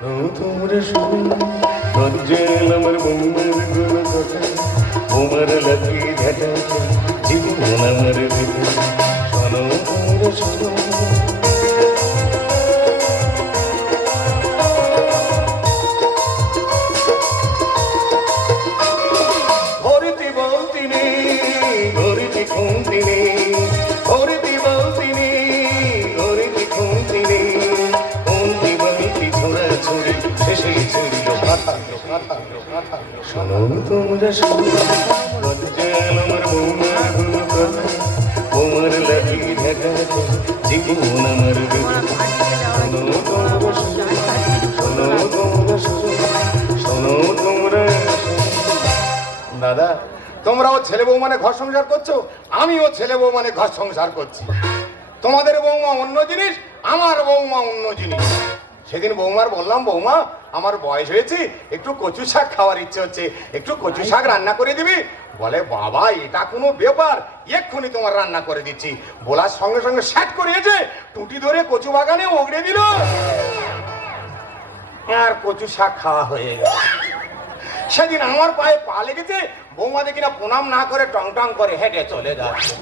তোমরা শুনো গঞ্জেল আমার বৌমার গুলো কথা বৌমার লাঠি ঝাঁটা জীবন আমার ভেতর শোনো তোমরা শোনো ঘরিতে বলতি নেই ঘরিতে খুঁতি নেই ঘরিতে বলতি নেই ঘরিতে খুঁতি নেই খুঁতি বলতি ছোড়া ছড়ি শেষে ছড়িল কথা শোনো তোমরা শোনো গঞ্জেল আমার বৌমার গুলো কথা বৌমার লাঠি ঝাঁটা জীবন আমার ভেতর শোনো তোমরা শোনো তোমরা শোনো তোমরা। দাদা তোমরাও ছেলে বউ মানে ঘর সংসার করছো, আমিও ছেলে বউ মানে ঘর সংসার করছি। তোমাদের বৌমা অন্য জিনিস, আমার বৌমা অন্য জিনিস। সেদিন বৌমার বললাম, বৌমা আমার বয়স হয়েছে, একটু কচু শাক খাওয়ার ইচ্ছে হচ্ছে, একটু কচু শাক রান্না করে দিবি? বলে বাবা এটা কোনো ব্যাপার, এক্ষুনি তোমার রান্না করে দিচ্ছি। বলার সঙ্গে সঙ্গে শ্যাট করিয়েছে, টুটি ধরে কচু বাগানে ওগড়ে দিল, আর কচু শাক খাওয়া হয়ে গেল। সেদিন আমার পায়ে পা লেগেছে, বৌমা দেখি না প্রণাম না করে টং টং করে হেঁটে চলে যাচ্ছে।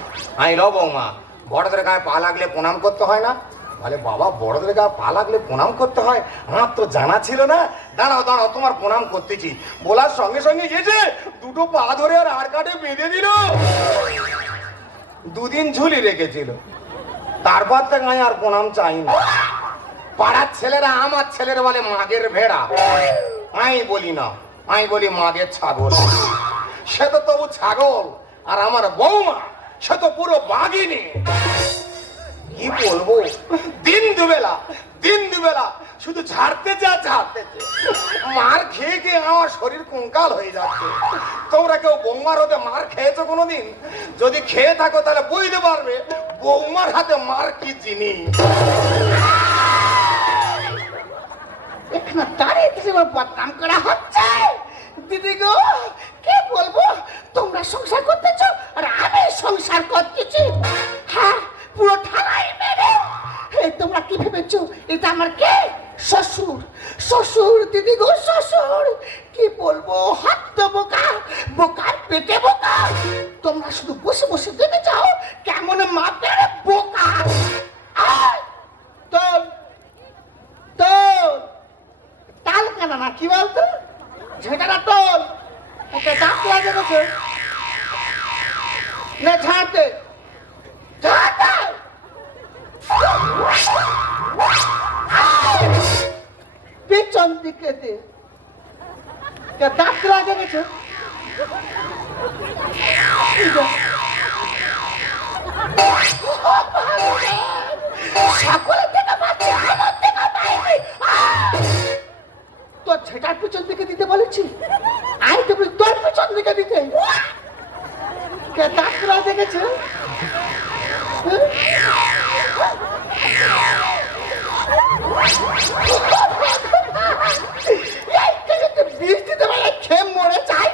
আমি লো বৌমা, বড়দের গায়ে পা লাগলে প্রণাম করতে হয় না? বলে বাবা বড়দের গায়ে পা লাগলে প্রণাম করতে হয়, আমার তো জানা ছিল না। দাঁড়াও দাঁড়াও তোমার প্রণাম করতেছি। বলার সঙ্গে সঙ্গে এসে দুটো পা ধরে আর আড় কাটে বেঁধে দিল। দুদিন ঝুলি রেখেছিল, তারপর থেকে আমি আর প্রণাম চাই না। পাড়ার ছেলেরা আমার ছেলের বলে মাগের ভেড়া, আমি বলি না, আমি বলি মাগের ছাগল। সে তো তবু ছাগল, আর আমার বৌমা সে তো পুরো বাঘিনী। কি বলবো, দিন দুবেলা শুধু ঝাড়তেছে আর ঝাড়তেছে। মার খেয়ে খেয়ে আমার শরীর কঙ্কাল হয়ে যাচ্ছে। তোমরা কেউ বৌমার হাতে মার খেয়েছো কোনোদিন? যদি খেয়ে থাকো তাহলে বুঝতে পারবে বৌমার হাতে মার কি জিনিস। এখানে দাঁড়িয়ে কিছু বদনাম করা হচ্ছে। দিদি গো কে বলবো, তোমরা সংসার করতেছ আর আমি সংসার করতেছি। হ্যাঁ পুরো ঠালাই মেরে। তোমরা কি ভেবেছো এটা আমার কে? শ্বশুর। শ্বশুর দিদি গো শ্বশুর। কি বলবো, হাত তো বোকা, বোকার পেটে বোকা। তোমরা শুধু বসে বসে দেখে যাও কেমন মাপের বোকা। তোল তোল তাল কেন না, কি বলতো ঝেঁটাটা তোল। ওকে দাঁত লাগে গেছে না, ঝাঁটে ঝাঁটে পিছন দিকে দে, দাঁত লাগে গেছে। সকলের থেকে পাচ্ছি, আমার থেকে পাইনি। তোর ছেটার পিছন দিকে দিতে বলেছি, আই তো তোর পিছন দিকে দিতে। কে ডাক্তার দেখেছে? বৃষ্টিতে বেলা খেয়ে মরে চাই,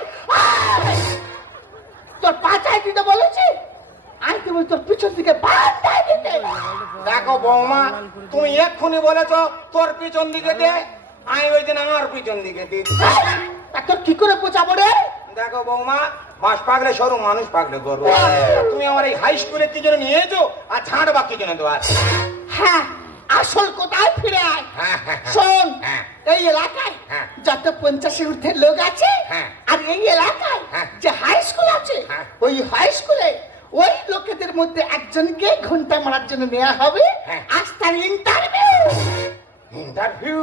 তোর পাচাই দিতে বলেছি, আই তো তোর পিছন দিকে বাঁধাই দিতে। দেখো বৌমা, তুমি এক্ষুনি বলেছ তোর পিছন দিকে দে, আমি ওই দিন আমার পিছন দিকে দিই। তোর কি করে বোঝাবো রে? দেখো বৌমা, মাছ পাগলে সরু, মানুষ পাগলে গরু। তুমি আমার এই হাই স্কুলে কি জন্য নিয়েছো আর ঝাড়বা কি জন্য দেওয়া? হ্যাঁ আসল কোথায় ফিরে আয়। শোন, এই এলাকায় যত 50 ঊর্ধ্বে লোক আছে, আর এই এলাকায় যে হাই স্কুল আছে, ওই হাই স্কুলে ওই লোকেদের মধ্যে একজনকে ঘন্টা মারার জন্য নেওয়া হবে। আজ তার ইন্টারভিউ। ইন্টারভিউ?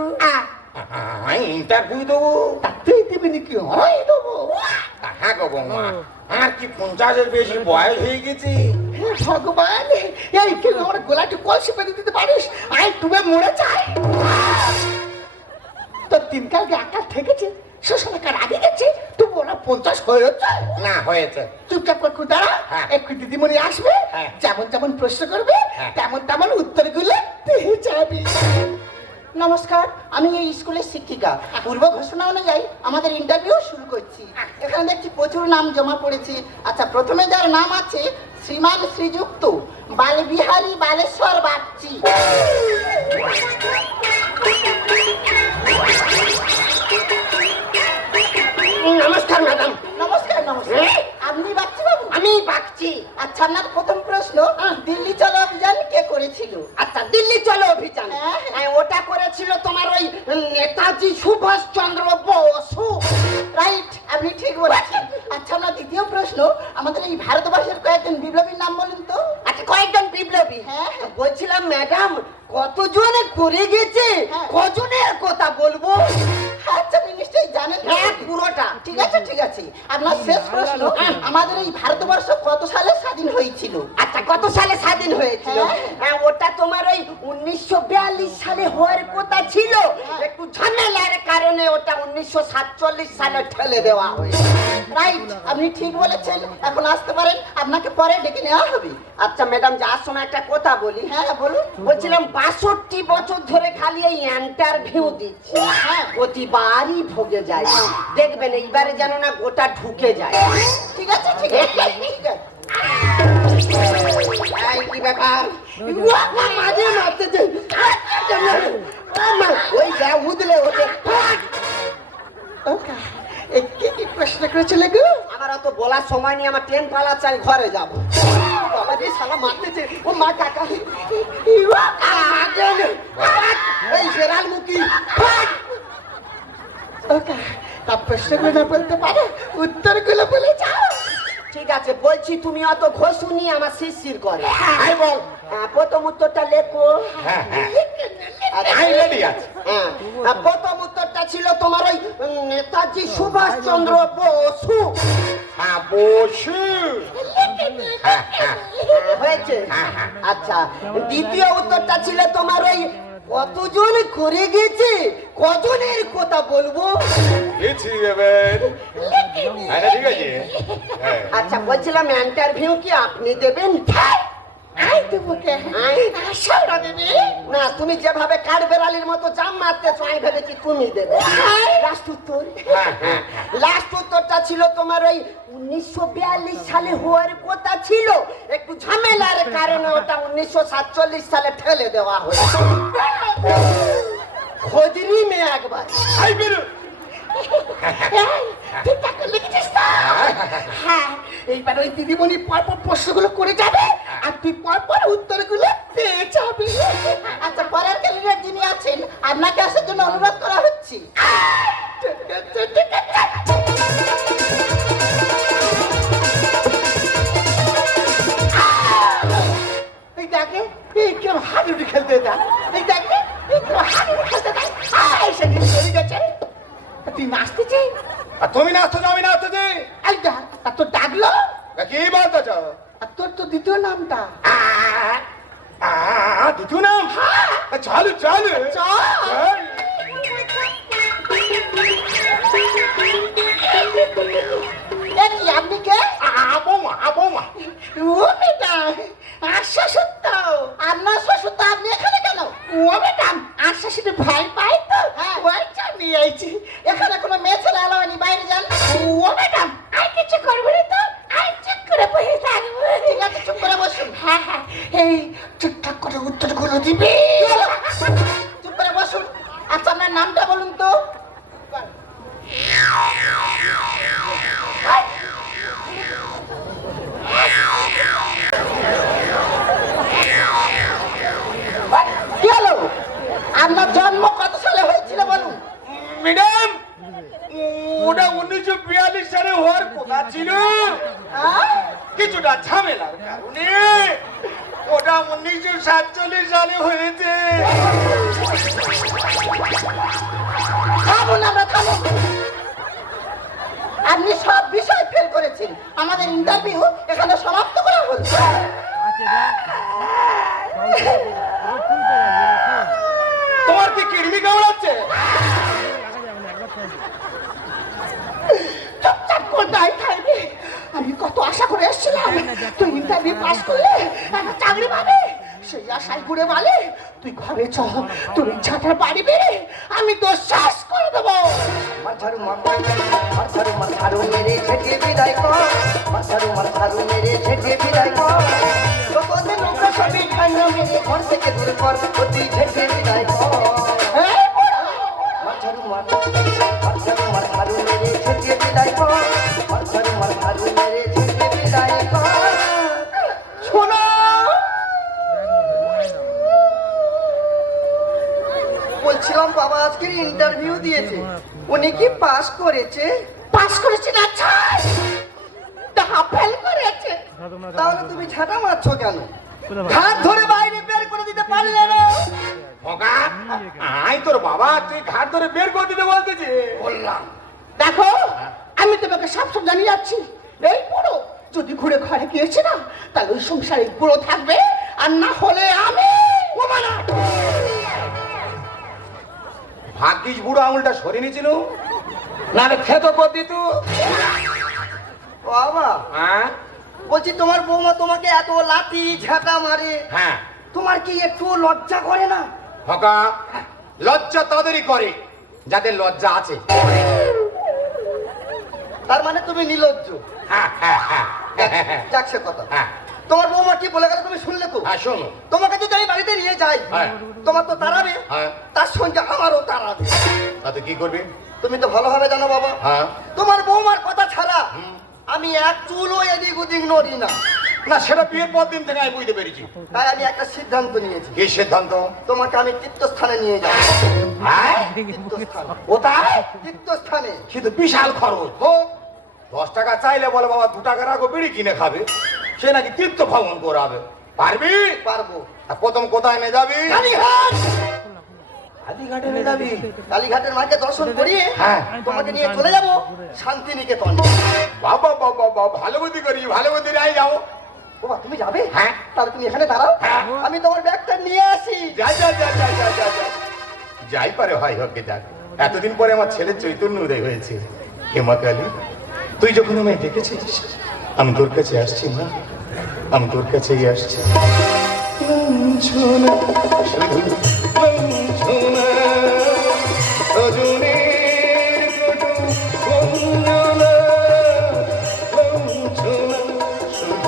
ইন্টারভিউ দেবো? তুই দিবি নাকি? হয় দেবো। হ্যাঁ গো বৌমা, আমার কি 50-এর বেশি বয়স হয়ে গেছে। ভগবান, এই কেউ আমার গোলাটি কলসি পেতে দিতে পারিস? আমি ডুবে মরে চাই। তোর দিনকালকে আকাশ থেকেছে, শ্বশুরকার আগে গেছে, তুই ওরা 50 হয়েছে না? হয়েছে। চুপচাপ করে দাঁড়া, একটু দিদিমণি আসবে, যেমন যেমন প্রশ্ন করবে তেমন তেমন উত্তরগুলো পেয়ে যাবি। নমস্কার, আমি এই স্কুলের শিক্ষিকা। পূর্ব ঘোষণা অনুযায়ী আমাদের ইন্টারভিউ শুরু করছি। এখানে দেখছি প্রচুর নাম জমা পড়েছে। আচ্ছা, প্রথমে যার নাম আছে শ্রীমান শ্রীযুক্ত বালবিহারী বালেশ্বর বাগচি। ওই নেতাজি সুভাষ চন্দ্র বসু। রাইট, আপনি ঠিক বলেছেন। আচ্ছা, আমার দ্বিতীয় প্রশ্ন, আমাদের এই ভারতবর্ষের কয়েকজন বিপ্লবীর নাম বলুন তো। আচ্ছা, কয়েকজন বিপ্লবী? হ্যাঁ। বলছিলাম ম্যাডাম, কতজনে করে গেছে, হ্যাঁ। কজনের কথা বলবো? আচ্ছা, আপনি নিশ্চয়ই জানেন। হ্যাঁ, পুরোটা। ঠিক আছে, ঠিক আছে। আপনার শেষ প্রশ্ন, আমাদের এই ভারতবর্ষ কত সালে স্বাধীন হয়েছিল? আচ্ছা, কত সালে স্বাধীন হয়েছিল? হ্যাঁ। হ্যাঁ, ওটা তোমার ওই 1942 সালে হওয়ার কথা ছিল, হ্যাঁ। একটু ঝামেলার কারণে ওটা 1947 সালে ঠেলে দেওয়া হয়েছে। রাইট, আপনি ঠিক বলেছেন। এখন আসতে পারেন, আপনাকে পরে ডেকে নেওয়া হবে। আচ্ছা ম্যাডাম, যার সময় একটা কথা বলি। হ্যাঁ, বলুন। বলছিলাম 62 বছর ধরে খালি এই ইন্টারভিউ দিচ্ছি, হ্যাঁ। প্রতিবারই ভোগে যায়। দেখবেন এইবারে যেন না গোটা ঢুকে যায়। ঠিক আছে, ঠিক আছে, ঠিক আছে। এই কি ব্যাপার? মাঝে মারতে যে ওই যা উদলে ওঠে। ওকে, এই কি প্রশ্ন করেছিল গো? আমার অত বলার সময় নিয়ে আমার ট্রেন পালাচ্ছে, আমি ঘরে যাবো। বাবা রে, শালা মারতেছে। ও মা, কাকা এই শেরাল মুখী। ওকে, তা প্রশ্নগুলো না বলতে পারো, উত্তরগুলো বলে যাও। ঠিক আছে, বলছি তুমি অত ঘষুনি আমার শিরশির করে। আই বল। প্রথম উত্তরটা লেখো। হ্যাঁ হ্যাঁ আচ্ছা, আই রেডি আছি। হ্যাঁ, প্রথম উত্তরটা ছিল তোমার ওই নেতাজি সুভাষ চন্দ্র বসু। হ্যাঁ বসু। হ্যাঁ হ্যাঁ হয়েছে? হ্যাঁ, হ্যাঁ। আচ্ছা, দ্বিতীয় উত্তরটা ছিল তোমার ওই কতজন করে গেছে, কজনের কথা বলবো? গেছি এবার। হ্যাঁ না, ঠিক আছে। হ্যাঁ। আচ্ছা, বলছিলাম ইন্টারভিউ কি আপনি দেবেন? আই দেবো কে? সারা দেবে। না, তুমি যেভাবে কাঠ বেড়ালির মতো জাম মারতেছো, আমি ভেবেছি তুমি দেবে। লাস্ট উত্তর। হ্যাঁ, হ্যাঁ, লাস্ট উত্তরটা ছিল তোমার ওই 1942 সালে হওয়ার কথা ছিল, একটু ঝামেলার কারণে ওটা 1947 সালে ঠেলে দেওয়া হয়েছে। খোঁজরি মে একবার। আই বেরো। ঠিকঠাক করে লিখেছিস তো? হ্যাঁ, এইবার ওই দিদিমণি পরপর প্রশ্নগুলো করে যাবে আর তুই পরপর উত্তরগুলো পেয়ে যাবি। আচ্ছা, পরের ক্যান্ডিডেট যিনি আছেন, আপনাকে আসার জন্য অনুরোধ করা হচ্ছে। ঠিক আছে, ঠিক আছে। এই দেখে, এই কেউ হাডুডু খেলতে দেয়। এই দেখে, এই কেউ হাডুডু খেলতে দেয়। সে চলে গেছে। তুই নাচতেছিস? আর তুমি নাচতে যাও, আমি নাচতে যাই। এই দেখ, আর তোর ডাকলো? কি বলতেছ? আর তোর তো দ্বিতীয় নামটা? দ্বিতীয় নাম? চালু চালু চল। এ কি, আপনি কে? বৌমা বৌমা। ও ম্যাডাম, আশা সত্য। আপনার শ্বশুর তো, আপনি এখানে কেন? ও ম্যাডাম, আশা শুধু ভয় পাই তো, ওইটা নিয়ে আইছি। এখানে কোনো মেয়ে ছেলে এলো নি, বাইরে যান। ও ম্যাডাম, আর কিছু করবো না তো, আর চুপ করে বসে থাকবো। ঠিক আছে, চুপ করে বসুন। হ্যাঁ হ্যাঁ, এই ঠিকঠাক করে উত্তরগুলো দিবি। চুপ করে বসুন। আচ্ছা, আপনার নামটা বলুন তো। কি হলো? আপনার জন্ম কত সালে হয়েছিল বলুন? ম্যাডাম, ওটা 1942 সালে হওয়ার কথা ছিল, কিছুটা ঝামেলার কারণে ওটা 1947 সালে হয়েছে। থামুন, আমরা থামুন। আপনি সব বিষয় ফেল করেছেন। আমাদের ইন্টারভিউ এখানে সমাপ্ত করা হল। তোমার কি কিডনি কামড়াচ্ছে? চুপচাপ কোথায় থাকবে? আমি কত আশা করে এসেছিলাম তুই ইন্টারভিউ পাস করলে একটা চাকরি পাবে, সেই আশায় ঘুরে বলে তুই ঘরে চ, তোর ইচ্ছাটা বাড়ি বেড়ে আমি তো শ্বাস করে দেবো। মারঝারু মেরে ছেটে বিদায় কর, মারঝারু মেরে ছেটে বিদায় কর, তোদের নোংরা সবই ঠান্ডা মেরে ঘর থেকে দূর কর, তুই ছেটে বিদায় কর। এই বুড়ো! মারঝারু মেরে ছেটে বিদায় কর, মারঝারু মেরে ছেটে বিদায় কর। শোনো, বলছিলাম শুনলাম বাবা আজকে ইন্টারভিউ দিয়েছে, উনি কি পাস করেছে? পাস করেছে না ছাই, টাকা ফেল করেছে। তাহলে তুমি ঝাঁটা মারছো কেন? ঘাট ধরে বাইরে বের করে দিতে পারলে না? খোকা আই তোর বাবা, তুই ঘাট ধরে বের করে দিতে বলতেছি। বললাম দেখো, আমি তোমাকে সব সব জানিয়ে যাচ্ছি। এই বুড়ো যদি ঘুরে ঘরে গিয়েছে না, তাহলে ওই সংসারে বুড়ো থাকবে, আর না হলে আমি। ও মানা ভাগ্যিস বুড়ো আঙুলটা সরিয়ে নিয়েছিল, না রে খেত কর দিত। বাবা হ্যাঁ বলছি তোমার বৌমা তোমাকে এত লাঠি ঝাঁটা মারে, হ্যাঁ তোমার কি একটু লজ্জা করে না? খোকা লজ্জা তাদেরই করে যাদের লজ্জা আছে। তার মানে তুমি নির্লজ্জ। হ্যাঁ হ্যাঁ হ্যাঁ যাক সে কথা। হ্যাঁ তোমার বৌমা কি বলে গেল তুমি শুনলে তো? হ্যাঁ শোনো। তোমাকে যদি আমি বাড়িতে নিয়ে যাই, হ্যাঁ। তোমার তো তাড়াবে, হ্যাঁ। তার সঙ্গে আমারও তাড়াবে। তাতে কি করবি? তুমি তো ভালোভাবে জানো বাবা, হ্যাঁ তোমার বৌমার কথা ছাড়া আমি এক চুলও এদিক ওদিক নড়ি না। না সেটা বিয়ের পর দিন থেকে আমি বুঝতে পেরেছি। তাই আমি একটা সিদ্ধান্ত নিয়েছি, কি সিদ্ধান্ত? তোমাকে আমি তীর্থস্থানে নিয়ে যাব। হ্যাঁ তীর্থস্থান, কোথায়? তীর্থস্থানে। কিন্তু বিশাল খরচ। হোক 10 টাকা চাইলে বলে বাবা 2 টাকা রাখো, বিড়ি কিনে খাবে। সে নাকি তীর্থ ভ্রমণ করাবে। পারবি? পারবো। তা প্রথম কোথায় নিয়ে যাবি? কালীঘাট। কালীঘাটে নিয়ে যাবি? কালীঘাটের মাকে দর্শন করিয়ে হ্যাঁ। তোমাকে নিয়ে চলে যাব শান্তিনিকেতন। বাবা বাবা বাবা ভালো বুদ্ধি করি, ভালো বুদ্ধি নাই যাও। বাবা তুমি যাবে? হ্যাঁ। তাহলে তুমি এখানে দাঁড়াও, হ্যাঁ। আমি তোমার ব্যাগটা নিয়ে আসি। যা যা যা যা যা যা যা। যাই পারে ভাই হোকে যাক। এতদিন পরে আমার ছেলের চৈতন্য উদয় হয়েছে। হেমা কালী তুই যখন আমায় ডেকেছিস, আমি তোর কাছে আসছি মা, আমি তোর কাছেই আসছি। লাঞ্ছনা, শুধু লাঞ্ছনা, রজনীর কটু বন্দনা, লাঞ্ছনা, শুধু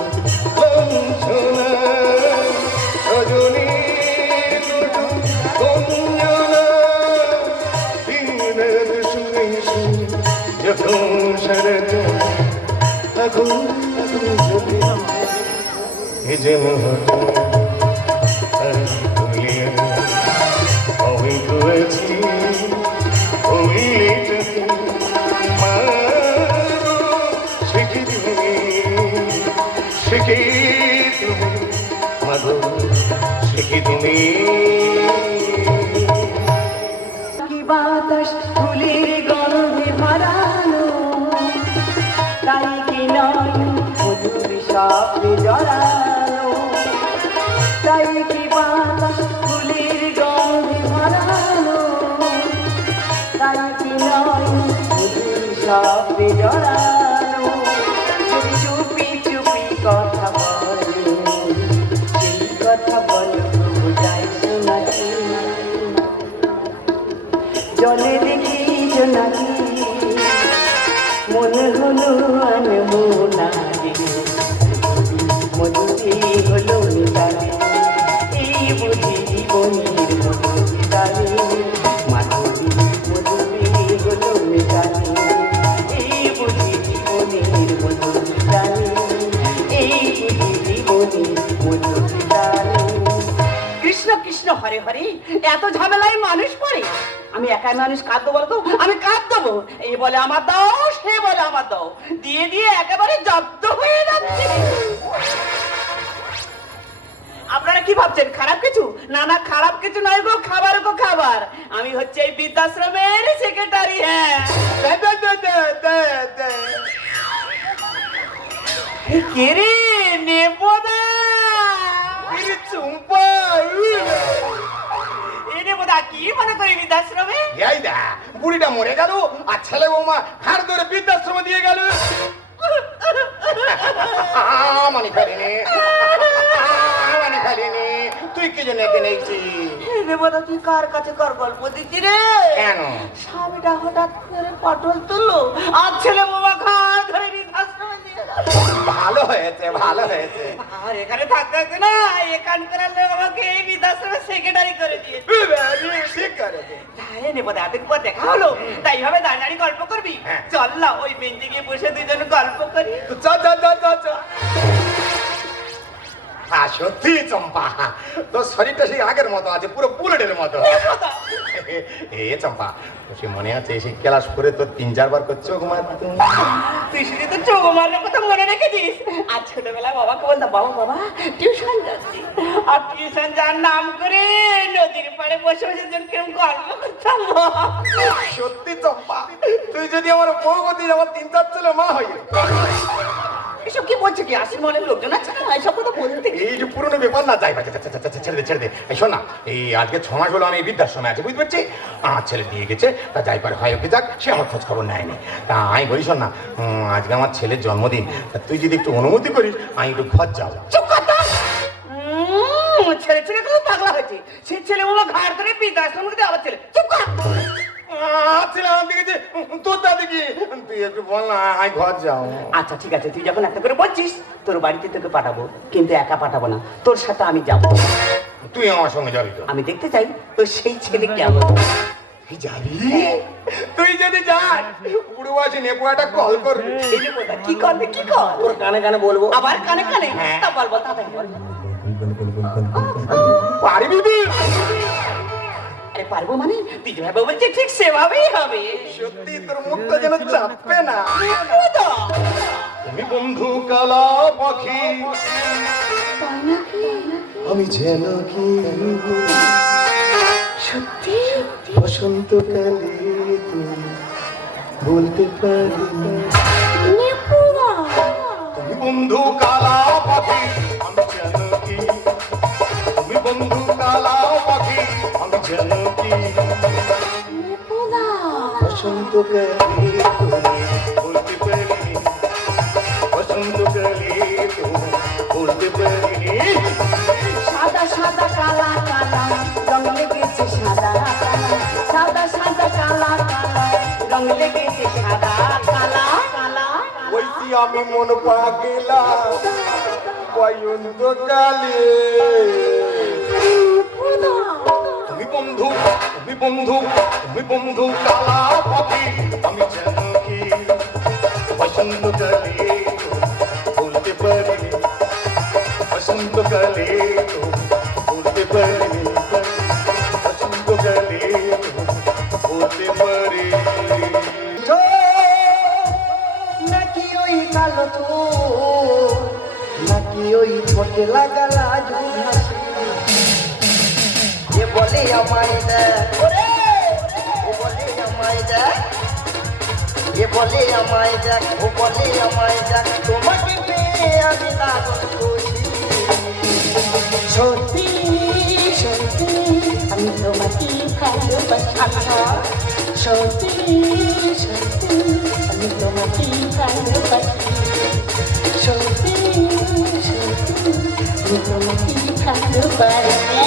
লাঞ্ছনা, রজনীর কটু বন্দনা, দিনের শুনে শুনে যখন সারা আগুন আগুন জ্বলে এ যেন আমি করেছি শিখি তুমি শিখি তুমি মাধু শিখি তুমি। কি বাতাস ফুলের গন্ধে ভরানো, তাই কি নয় মধুর স্বপ্নে জড়ানো, তাই কি বাতাস ফুলের গন্ধে ভরানো, তাই কি নয় মধুর স্বপ্নে জড়ানো। যদি চুপি চুপি কথা বলো, সেই কথা বলো বোঝাই শোনাকি, জলে দেখি জোনাকি মনে হলো আনবো না রে, মধুরি হলো নিতারে, এই বুঝি জীবনের মধুরিতারে, মাধুরী মধুরি হলো নিতারে, এই বুঝি জীবনের মধুরিতারে, এই বুঝি জীবনের মধুরিতারে। কৃষ্ণ কৃষ্ণ হরে হরে, এত ঝামেলায় মানুষ পড়ে। আমি একাই মানুষ কাঁদবো বলতো, আমি কাঁদ দেবো। এই বলে আমার দাও, সে বলে আমার দাও, দিয়ে দিয়ে একেবারে জব্দ হয়ে যাচ্ছে। আপনারা কি ভাবছেন খারাপ কিছু? না না খারাপ কিছু নয় গো, খাবার গো খাবার। আমি হচ্ছে এই বৃদ্ধাশ্রমের সেক্রেটারি। হ্যাঁ কে রে নেবো না চুম্পা এনে বোধা কি মনে করি বৃদ্ধাশ্রমে? এই দা বুড়িটা মরে গেল আর ছেলে বৌমা হাড় ধরে বৃদ্ধাশ্রমে দিয়ে গেল। মানি ফেলিনি, মানি ফেলিনি, তুই কি জন্য এখানে এসেছিস? এনে বোধা তুই কার কাছে কার গল্প দিচ্ছি রে? কেন? স্বামীটা হঠাৎ করে পটল তুললো আর ছেলে বোমা ঘাড় ধরে বৃদ্ধাশ্রমে দিয়ে গেল। ভালো হয়েছে ভালো হয়েছে। আর এখানে থাকতে থাকতে না এখানকার লোক আমাকে এই বৃদ্ধাশ্রমে সেক্রেটারি করে দিয়েছে। ঠিক করেছে। তাই নেবো এতদিন পর দেখা হলো, তাই ভাবে দাঁড়িয়ে গল্প করবি? হ্যাঁ। চল না ওই বেঞ্চে গিয়ে বসে দুজন গল্প করি। চল চল চল চল চল। হ্যাঁ সত্যি চম্পা, তোর শরীরটা সেই আগের মতো আছে, পুরো বুলেটের মতো। এ চম্পা, সে মনে আছে সেই ক্লাস করে তোর 3-4 বার করছো ঘুমায়? তুই শুধু তো চোখ মারার কথা মনে রেখেছিস। আর ছোটবেলায় বাবাকে বলতাম, বাবা বাবা টিউশন যাচ্ছি। আর টিউশন যাওয়ার নাম করে নদীর পাড়ে বসে বসে যেন কিরম গল্প করতাম। সত্যি চম্পা, তুই যদি আমার বউ গতি আমার 3-4 ছেলে মা হয়ে। এসব কি বলছে কি? আসল মনের লোকজন আছে না, এসব কথা বলতে। এই যে পুরনো ব্যাপার না, যাই ছেড়ে দে ছেড়ে দে। এই শোন না, এই আজকে 6 মাস হলো আমি বৃদ্ধাশ্রমে আছি, বুঝতে পারছি। আমার ছেলে দিয়ে গেছে, তা যাই পারে হয় ওকে যাক, সে আমার খোঁজ খবর নেয়নি। তা আমি বলি শোন না, আজকে আমার ছেলের জন্মদিন, তা তুই যদি একটু অনুমতি করিস আমি একটু ঘর যাও। চুপ কথা। ছেলে ছেলে তো পাগলা হয়েছে, সে ছেলে বাবা ঘাড় ধরে বৃদ্ধাশ্রম থেকে আবার ছেলে। চুপ কর। ছেলে আমার দিকে তোর দাদি কি, তুই একটু বল না, আমি ঘর যাও। আচ্ছা ঠিক আছে, তুই যখন এত করে বলছিস, তোর বাড়িতে তোকে পাঠাবো, কিন্তু একা পাঠাবো না, তোর সাথে আমি যাবো। তুই আমার সঙ্গে যাবি তো? আমি দেখতে চাই তোর সেই ছেলে কেমন। তুই যাবি? তুই যদি যাস বুড়ো বয়সে নেপো একটা কল করবি। এই যে কথা, কি করবে কি কর? তোর কানে কানে বলবো। আবার কানে কানে? হ্যাঁ। তা বল বল, তাড়াতাড়ি বল। পারবি তুই? আরে পারবো মানে? তুই যেভাবে বলছিস ঠিক সেভাবেই হবে। সত্যি তোর মুখটা যেন চাপবে না। তুমি বন্ধু কালা পাখি, আমি যেন কি সত্যি বসন্তকালে তুমি বলতে পারি না। তুমি বন্ধু কালা পাখি, আমি যেন কি, তুমি বন্ধু কালা পাখি, আমি যেন কি বসন্তকালে তুমি বলতে পারি, বসন্তকালে তুমি বলতে পারি। সাদা সাদা কালা কালা রং লেগেছে, সাদা কালা সাদা সাদা কালা কালা রং লেগেছে, সাদা কালা কালা। ওইটি আমি মন পাগলা বসন্তকালে। তুমি বন্ধু, তুমি বন্ধু, তুমি বন্ধু কালা পাখি, আমি যেন কি বসন্তকালে বলতে পারি, বসন্তকালে বলতে পারি, বসন্তকালে বলতে পারি। নাকি ওই কালো তো, নাকি ওই ঠোঁটে লাগা লাজ হাসি, এ বলে আমায় দেখ, ও বলে আমায় দেখ, এ বলে আমায় দেখ, ও বলে আমায় দেখ, তোমাকে পেয়ে আমি দারুণ খুশি। সত্যি সত্যি আমি তোমাকে ভালোবাসি, সত্যি সত্যি আমি তোমাকে ভালোবাসি, সত্যি সত্যি আমি তোমাকে ভালোবাসি।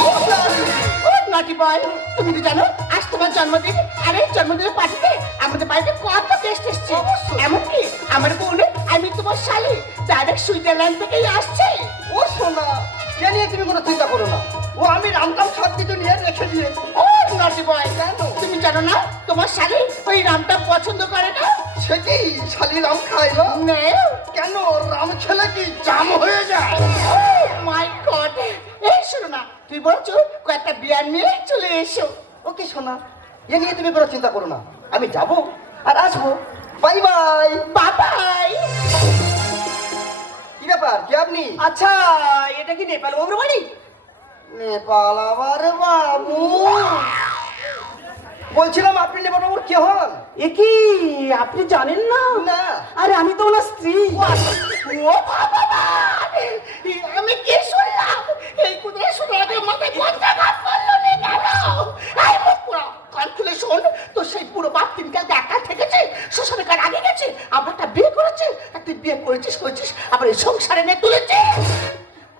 ও নাটি বয়, তুমি কি জানো আজ তোমার জন্মদিন? আরে জন্মদিনের পার্টিতে আমাদের বাড়িতে কত গেস্ট এসছে, এমনকি আমার বোন, আমি তোমার শালি, ডাইরেক্ট সুইজারল্যান্ড থেকেই আসছে। ও সোনা, এ নিয়ে তুমি কোনো চিন্তা করো না, ও আমি রামকাম সব কিছু নিয়ে রেখে দিয়েছি। ও নটি বয়, তুমি জানো না তোমার শালি ওই রামটা পছন্দ করে না? সে কি শালি রাম খায় না? নে কেন, রাম খেলে কি জাম হয়ে যায়? মাই গড, এই শোনো না, তুই বলছো কয়েকটা বিয়ার নিয়ে চলে এসো। ওকে সোনা, এ নিয়ে তুমি কোনো চিন্তা করো না, আমি যাব আর আসবো। Bye bye. বাবাই। কি ব্যাপার, কি আপনি? আচ্ছা, এটা কি নেপাল বাবুর বাড়ি? নেপাল আবার বাবু? বলছিলাম আপনি নেপাল বাবুর কে হন? এ কি আপনি জানেন না? না। আরে আমি তো ওনার স্ত্রী। ও বাবা, আমি কি শুনলাম? এই কুদরে শুনে আগে মাথায় গন্ধা ভাব করলো নি কেন? এই মুখ পুরো কান খুলে শোন, তো সেই পুরো বাপ তিনকাল দেখা থেকেছে, শ্বশুরের কার আগে গেছে, আবার একটা বিয়ে করেছে, আর তুই বিয়ে করেছিস করেছিস, আবার এই সংসারে নিয়ে তুলেছিস।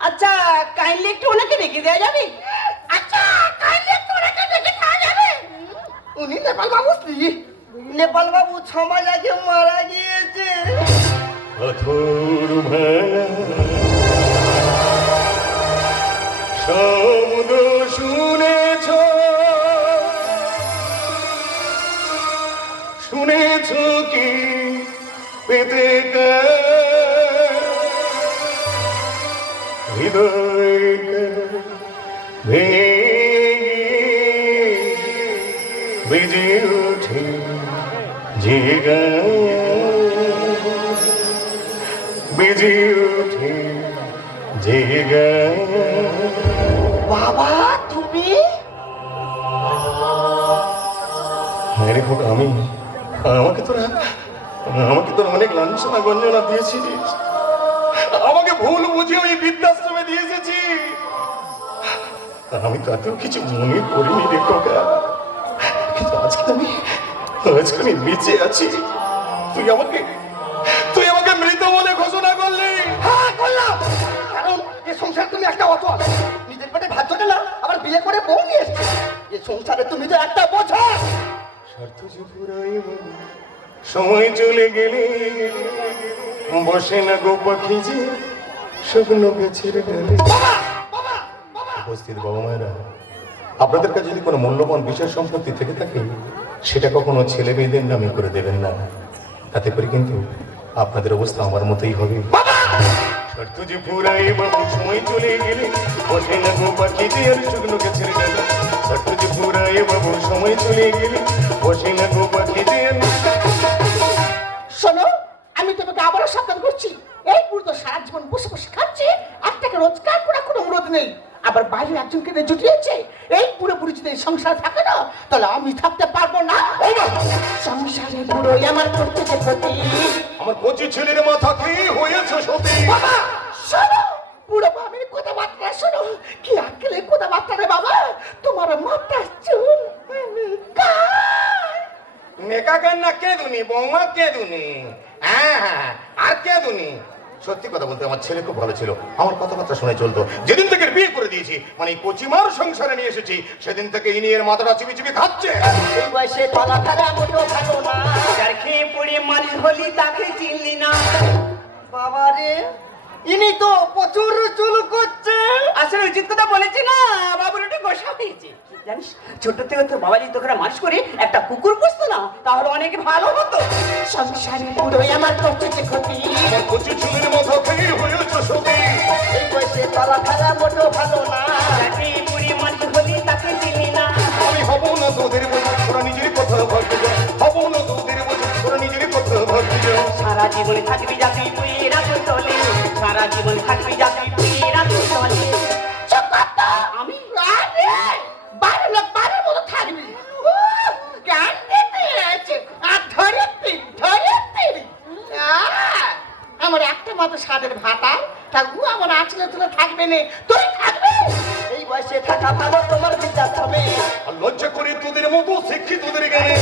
আচ্ছা কাইন্ডলি একটু ওনাকে রেখে দেওয়া যাবে? আচ্ছা কাইন্ডলি একটু ওনাকে রেখে দেওয়া যাবে? উনি নেপাল বাবু স্ত্রী? নেপাল বাবু 6 মাস আগে মারা গিয়েছে। পাথর ভাঙা শব্দ শুনেছ, শুনেছ কি পেতে হৃদয় বেজে ওঠে যে গান, বেজে ওঠে যে গান। বাবা তুমি হ্যাঁ রে খোকা, আমাকে তোরা অনেক লাঞ্ছনা গঞ্জনা দিয়েছিস, আমাকে ভুল বুঝে ওই বৃদ্ধাশ্রমে দিয়ে এসেছি। আমি তাতেও কিছু মনে করিনি রে খোকা, কিন্তু আজকে আমি বেঁচে আছি। তুই আমাকে মৃত বলে ঘোষণা করলি। হ্যাঁ করলাম, কারণ এ সংসার তুমি একটা অচল, নিজের পেটে ভাত জোটে না, আবার বিয়ে করে বউ নিয়ে এসছে। এ সংসারে তুমি তো একটা বোঝা। স্বার্থ যে ফুরাইব, সময় চলে গেলে বসে না গো পাখি যে স্বপ্ন গাছের ডালে। উপস্থিত বাবা মায়েরা, আপনাদের কাছে যদি কোনো মূল্যবান বিশেষ সম্পত্তি থেকে থাকে, সেটা কখনো ছেলে মেয়েদের নামে করে দেবেন না, তাতে করে কিন্তু আপনাদের অবস্থা আমার মতোই হবে। স্বার্থ যে ফুরাইব, সময় চলে গেলে বসে না গো পাখি যে আর শুকনো গাছের ডালে। স্বার্থ যে ফুরাইব, সময় চলে গেলে বসে না গো পাখি যে আর। শোনো, আমি তোমাকে আবারও সাবধান করছি, এই পুরো তো সারা জীবন বসে বসে খাচ্ছে, এক টাকা রোজগার করা কোনো অনুরোধ নেই, আবার বাইরে একজনকে নিয়ে জুটিয়েছে। এই পুরোপুরি যদি এই সংসার থাকে না, তাহলে আমি থাকতে পারবো না। সংসারে পুরোই আমার করতে যে ক্ষতি। আমার কচি ছেলের মাথা কি হয়েছে সতী? বাবা শোনো, পুরো বাবার কথাবার্তা শোনো, কি আকেলে কথাবার্তা রে বাবা। তোমার মাথা চুল নেকা গান না কে দুনি, বৌমা কে দুনি, হ্যাঁ হ্যাঁ আর কে দুনি। সত্যি কথা বলতে আমার ছেলে খুব ভালো ছিল, আমার কথাবার্তা শুনে চলতো। যেদিন থেকে বিয়ে করে দিয়েছি, মানে কচিমার সংসারে নিয়ে এসেছি, সেদিন থেকে ইনি এর মাথাটা চিবি চিবি খাচ্ছে। এই বয়সে পালা খারা মোটো ভালো না। যার খেয়ে পড়ে মালিশ হলি তাকে চিনলি না। বাবা রে, ইনি তো প্রচুর চুল করছে। আসলে উচিত কথা বলেছি না, বাবুর একটু গোসা হয়েছে। জানিস, ছোট থেকে তোর বাবা যদি তোকে মানুষ করে একটা কুকুর পুষতো না, তাহলে অনেক ভালো হতো। সংসারে পুরোই আমার করতে যে ক্ষতি। আমার কচি ছেলের মাথা কি হয়েছে সতী? এই বয়সে পালা খারা মোটো ভালো না। যার খেয়ে পড়ে মালিশ হলি তাকে চিনলি না। আমি হব না তোদের বোঝা, তোরা নিজের কথা ভাবতে যাও। হব না তোদের বোঝা, তোরা নিজের কথা ভাবতে যাও। সারা জীবন থাকবি যাবি তুই রাতুর তলে, সারা জীবন থাকবি যাবি তুই রাতুর তলে। আমি বারো লোক বারোর মতো থাকবি। গান দিতে আছে আর ধরে আমার একটা মতো স্বাদের ভাতা, তা ও আমার আঁচলে তুলে থাকবে না, তুই থাকবে। এই বয়সে থাকা ভালো, তোমার বৃদ্ধাশ্রমে। আর লজ্জা করে তোদের মতো শিক্ষিতদের জ্ঞানে।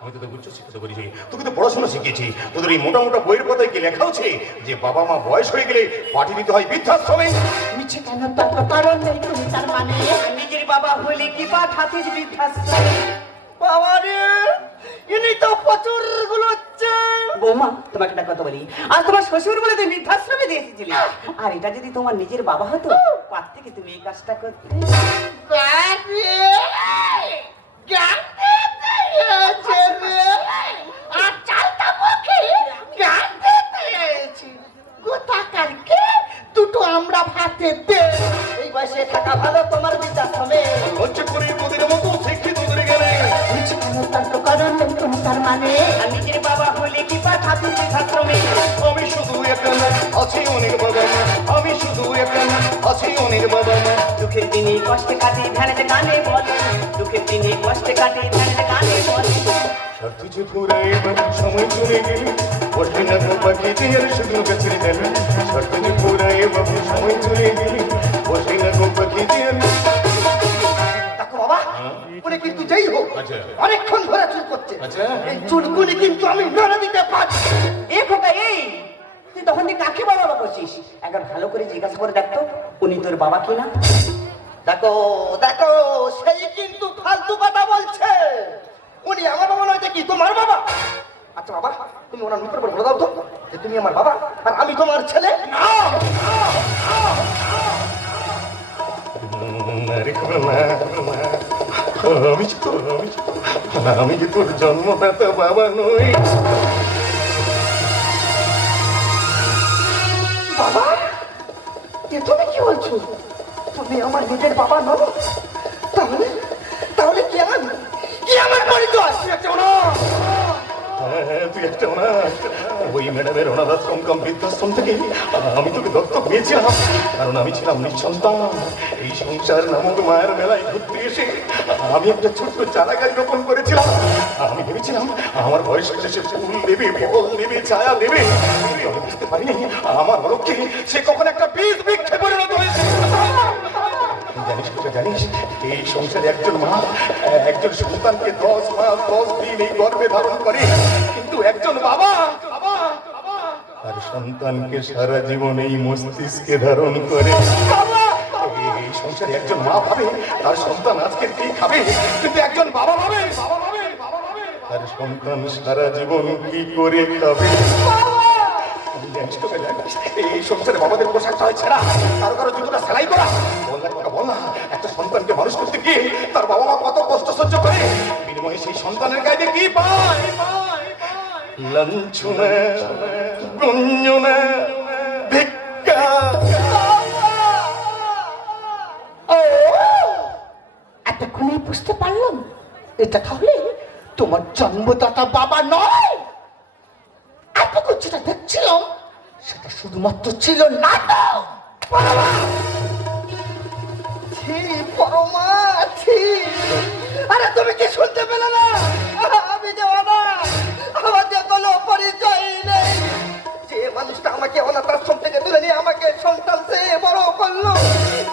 আমি তোদের উচ্চ শিক্ষিত করেছি, তোকে তো পড়াশোনা শিখিয়েছি। তোদের এই মোটা মোটা বইয়ের কথায় কি লেখা আছে যে বাবা মা বয়স হয়ে গেলে পাঠিয়ে দিতে হয় বৃদ্ধাশ্রমে? মিছে কেন তর্ক করো নেই তুমি তার মানে। নিজের বাবা হলে কি পাঠাতিস বৃদ্ধাশ্রমে? বাবা রে, ইনি তো প্রচুর গুলোচ্ছে। বৌমা, তোমাকে একটা কথা বলি, আর তোমার শ্বশুর বলে তুমি বৃদ্ধাশ্রমে দিয়ে এসেছিলে, আর এটা যদি তোমার নিজের বাবা হতো, পার থেকে তুমি এই কাজটা করতে। গান দিতে আছে রে, আর চালটা মুখে গান দিতে আছে। গোটাকার কে দুটো আমরা ভাতে দে। এই বয়সে থাকা ভালো, তোমার বৃদ্ধাশ্রমে। লজ্জা করে তোদের মতো শিক্ষিতদের জ্ঞানে। মিছে কেন তর্ক করো নেই তুমি তার মানে। আর নিজের বাবা হলে কি পাঠাতিস বৃদ্ধাশ্রমে? আমি শুধু একা না, আছি অনেক বাবা মা। আমি শুধু একা না, আছি অনেক বাবা মা। দুঃখের দিনে কষ্টে কাটে ধ্যানে গানে বলে, দুঃখের দিনে কষ্টে কাটে ধ্যানে গানে বলে। স্বার্থ যে ফুরাইব, সময় চলে গেলে বসে না গো পাখি যে আর শুকনো গাছের ডালে। স্বার্থ যে ফুরাইব, সময় চলে গেলে বসে না গো পাখি যে আর। দেখো বাবা, উনি কিন্তু যেই হোক আচ্ছা। অনেকক্ষণ ধরে চুল করছে। আচ্ছা। এই চুলগুলি কিন্তু আমি মেরে দিতে পারি। এ খোকা, এই তুই তখন তুই কাকে বাবা বাবা করছিস? একবার ভালো করে জিজ্ঞাসা করে দেখতো উনি তোর বাবা কিনা। দেখো দেখো, সেই কিন্তু ফালতু কথা বলছে। উনি আমার বাবা নয়, কি তোমার বাবা? আচ্ছা বাবা, তুমি ওনার মুখের উপর বলে দাও তো যে তুমি আমার বাবা আর আমি তোমার ছেলে। আমি কি তোর জন্মদাতা বাবা নই? বাবা, এ তুমি কি বলছো? তুমি আমার নিজের বাবা নও? তাহলে তাহলে কি আমি আমার পরিচয়। তুই একটা অনাথ। ওই ম্যাডামের অনাথ আশ্রম কাম বৃদ্ধাশ্রম থেকে আমি তোকে দত্তক নিয়েছিলাম, কারণ আমি ছিলাম নিঃসন্তান। এই সংসার নামক মায়ের মেলায় ঘুরতে এসে আমি একটা ছোট্ট চারা গাছ রোপণ করেছিলাম। আমি ভেবেছিলাম আমার বয়স হলে সে ফুল দেবে, ফল দেবে, ছায়া দেবে। কিন্তু আমি বুঝতে পারিনি আমার অলক্ষে সে কখন একটা বীজ বৃক্ষে পরিণত হয়েছে। জানিস কোথা জানিস, এই সংসারে একজন মা একজন সন্তানকে 10 মাস 10 দিন এই গর্ভে ধারণ করে, কিন্তু একজন বাবা তার সন্তানকে সারা জীবন এই মস্তিষ্কে ধারণ করে। এই সংসারে একজন মা ভাবে তার সন্তান আজকে কি খাবে, কিন্তু একজন বাবা ভাবে তার সন্তান সারা জীবন কি করে খাবে। এই সংসারে বাবাদের পোশাকটা হয় ছেঁড়া, কারো কারো জুতোটা সেলাই করা। বল না, একটা সন্তানকে মানুষ করতে গিয়ে তার বাবা মা কত কষ্ট সহ্য করে, বিনিময়ে সেই সন্তানের গায়ে কি পায়? লাঞ্ছনা, গঞ্জনা, ভিক্ষা। এতক্ষণে বুঝতে পারলাম এটা তাহলে তোমার জন্মদাতা বাবা নয়। এতক্ষণ যেটা দেখছিলাম সেটা শুধুমাত্র ছিল নাটক। পরমা ছি। আরে তুমি কি শুনতে পেলে না? আমি যে অনাথ, আমার যে কোনো পরিচয় নেই। যে মানুষটা আমাকে অনাথ আশ্রম থেকে তুলে নিয়ে আমাকে সন্তান সে বড় করলো,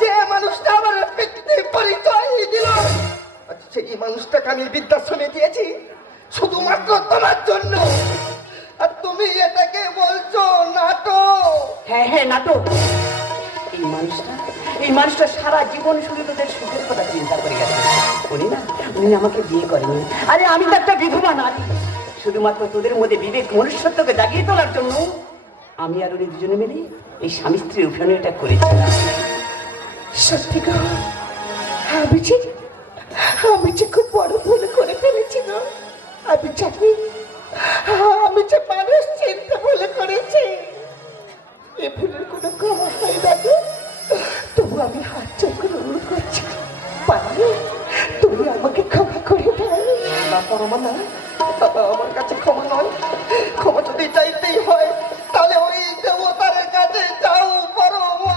যে মানুষটা আমার ব্যক্তি পরিচয় দিল, সেই মানুষটাকে আমি বৃদ্ধাশ্রমে দিয়েছি শুধুমাত্র তোমার জন্য। আর তুমি এটাকে বলছো নাটক? হ্যাঁ হ্যাঁ নাটক। এই মানুষটা সারা জীবন শুধু তোদের সুখের কথা চিন্তা করে গেছে। উনি আমাকে বিয়ে করেনি। আরে আমি তো একটা বিধবা নারী, শুধুমাত্র তোদের মধ্যে বিবেক মনুষ্যত্বকে জাগিয়ে তোলার জন্য আমি আর উনি দুজনে মিলে এই স্বামী স্ত্রীর অভিনয়টা করেছিলাম। সত্যি গো, আমি যে খুব বড় ভুল করে ফেলেছি গো। আমি যে মানুষ চিনতে ভুল করেছি। এ ভুলের কোনো ক্ষমা হয় না গো। তবু আমি হাত জোর করে অনুরোধ করছি, পারলে তুমি আমাকে ক্ষমা করে দাও। না পরমা না, আমার কাছে ক্ষমা নয়। ক্ষমা যদি চাইতেই হয় তাহলে ওই দেবতার কাছে যাও পরমা।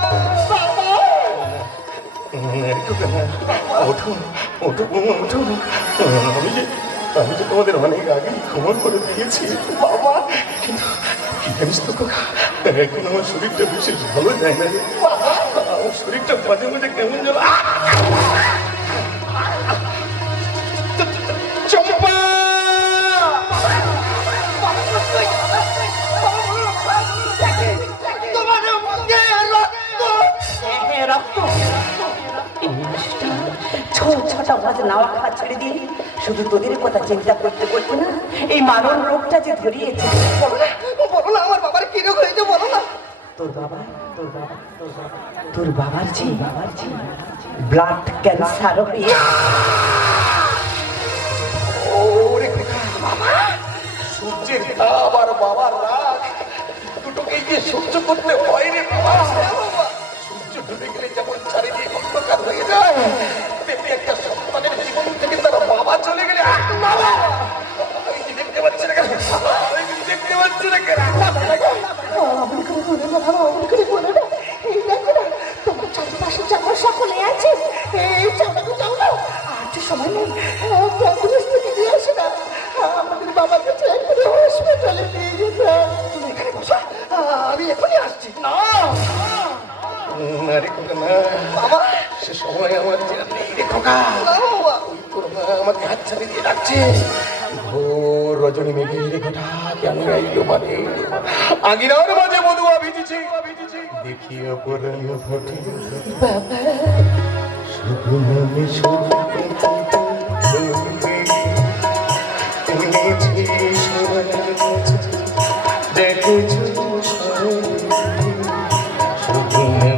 আমি যে তোমাদের অনেক আগে ক্ষমা করে দিয়েছি বাবা, কিন্তু কি জানিস তো কাকা, এখন আমার শরীরটা বিশেষ ভালো যায় না রে। আমার শরীরটা মাঝে মাঝে কেমন যেন চম্পা। ছটা মাঝ নাওয়া খাওয়া ছেড়ে দিয়ে শুধু তোদের কথা চিন্তা করতে করতে না এই মারণ রোগটা যে ধরিয়েছে। বলো না আমার বাবার কি রোগ হয়েছে, বলো না। তোর বাবার জি ব্লাড ক্যান্সার হয়ে। ওরে বাবা, সূর্যের তাপ আর বাবার রাগ দুটোকেই যে সহ্য করতে হয় রে বাবা। সূর্য ডুবে গেলে যেমন চারিদিকে অন্ধকার হয়ে যায়, তেমনি একটা সন্তানের জীবন থেকে তার বাবা চলে গেলে আমি দেখতে পাচ্ছি না কেন, দেখতে পাচ্ছি না কেন। তোমার চারপাশে যেমন সকলে আছে, এই চাউটাকে যাও না। আর যে সময় নেই, অ্যাম্বুলেন্স থেকে দিয়ে আসে না, আমাদের বাবার কাছে একবারে হসপিটালে নিয়ে যেতে। তুমি এখানে বসা, আমি এখনই আসছি। না না রে খোকা না, বাবা সে সময় আমার চেয়ার নেই রে খোকা। না বাবা, তোর মা আমাকে হাত ছাড়িয়ে দিয়ে রাখছে। ভোর রজনী মেঘের ঘটা কেমন আইলো মানে আগিনার মাঝে মধুয়া ভিজেছে, দেখি অপরাণ ঘটে শুধু মনে দেখেছ শুধু মনে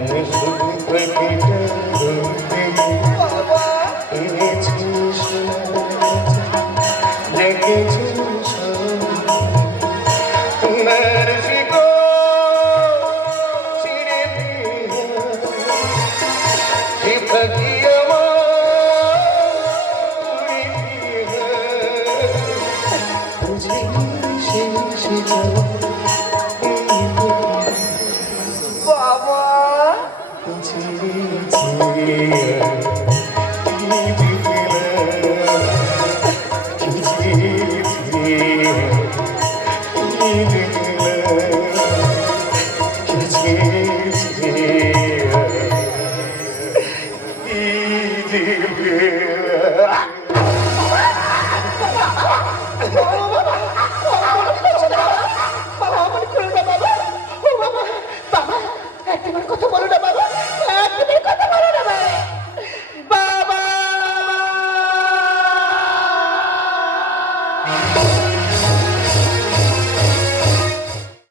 ও